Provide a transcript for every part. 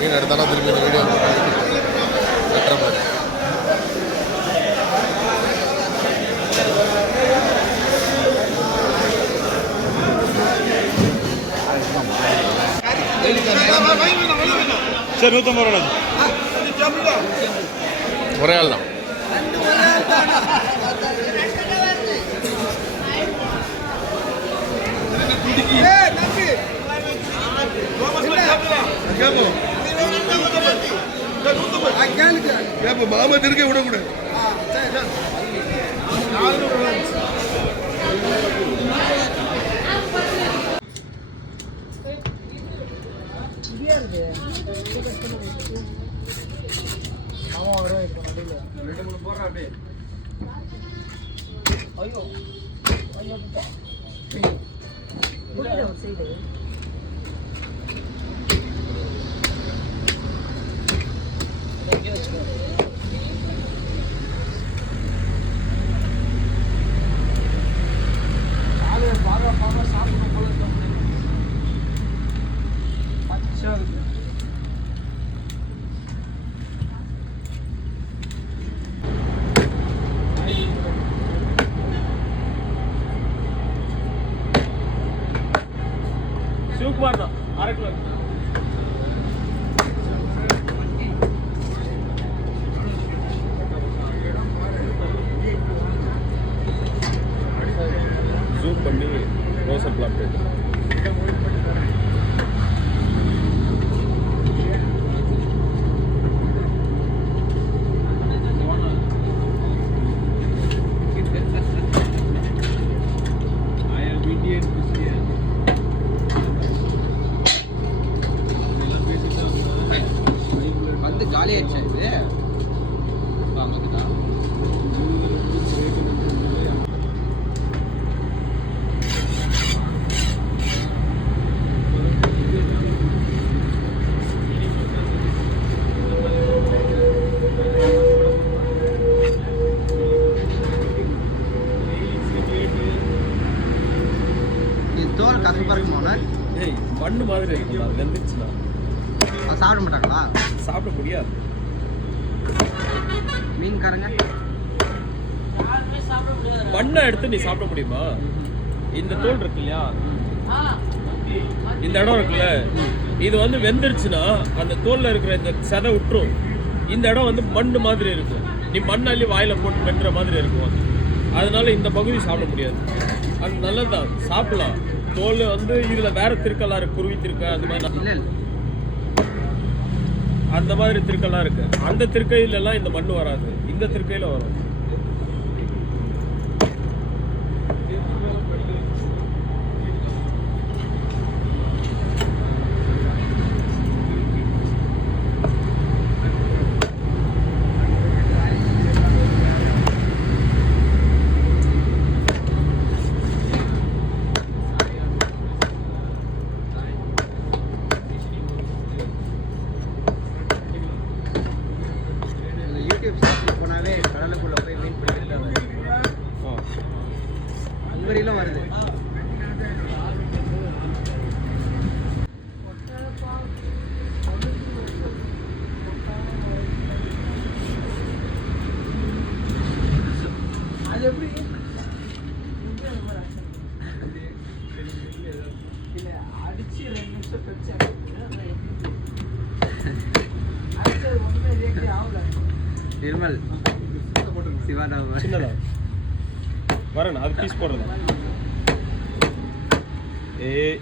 மீன் எடுத்தாலும் திரும்பி இந்த வீடியோ வெட்டுற மாதிரி. சரி 150 ரூபா ஒரே ஆள் தான். மாமா திருக்க விடக்கூடாது. சிவகுமார் தான் 1/2 கிலோ. ஜூம் பண்ணி ரோசர் பிளாட் காலி ஆயிடுச்சா இது? தோல் கசப்பா இருக்குமா? ஏய் மண்ணு மாதிரி இருக்குமா? வெந்துச்சுன்னா சாப்பிட மாட்டாங்களா? சாப்பிட முடியாது. மீன்காரங்க மண்ணை எடுத்து நீ சாப்பிட முடியுமா? இந்த தோல் இருக்கு இல்லையா, இந்த இடம் இருக்குல்ல, இது வந்து வெந்துருச்சுன்னா அந்த தோல்ல இருக்கிற இந்த சதை விட்டுரும். இந்த இடம் வந்து மண்ணு மாதிரி இருக்கும். நீ மண்ணள்ளி வாயில போட்டு வெட்டுற மாதிரி இருக்கும். அதனால இந்த பகுதி சாப்பிட முடியாது. அது நல்லதுதான், சாப்பிடலாம். தோல் வந்து இதுல வேற திருக்கெல்லாம் இருக்கு, குருவி திருக்க அந்த மாதிரி அந்த மாதிரி திருக்கெல்லாம் இருக்கு. அந்த திருக்கையில எல்லாம் இந்த மண்ணு வராது, இந்த திருக்கையில வரும். போனாவே கடலுக்குள்ள போய் மீன் பிடிக்கிறது அங்கரிலும் வருது. அது எப்படி அடிச்சு 2 நிமிஷம் கழிச்சு நிர்மல் சிவாடா சின்னதா வரேன், அது பீஸ் போடுறது. ஏய்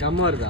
கம்மா வருதா?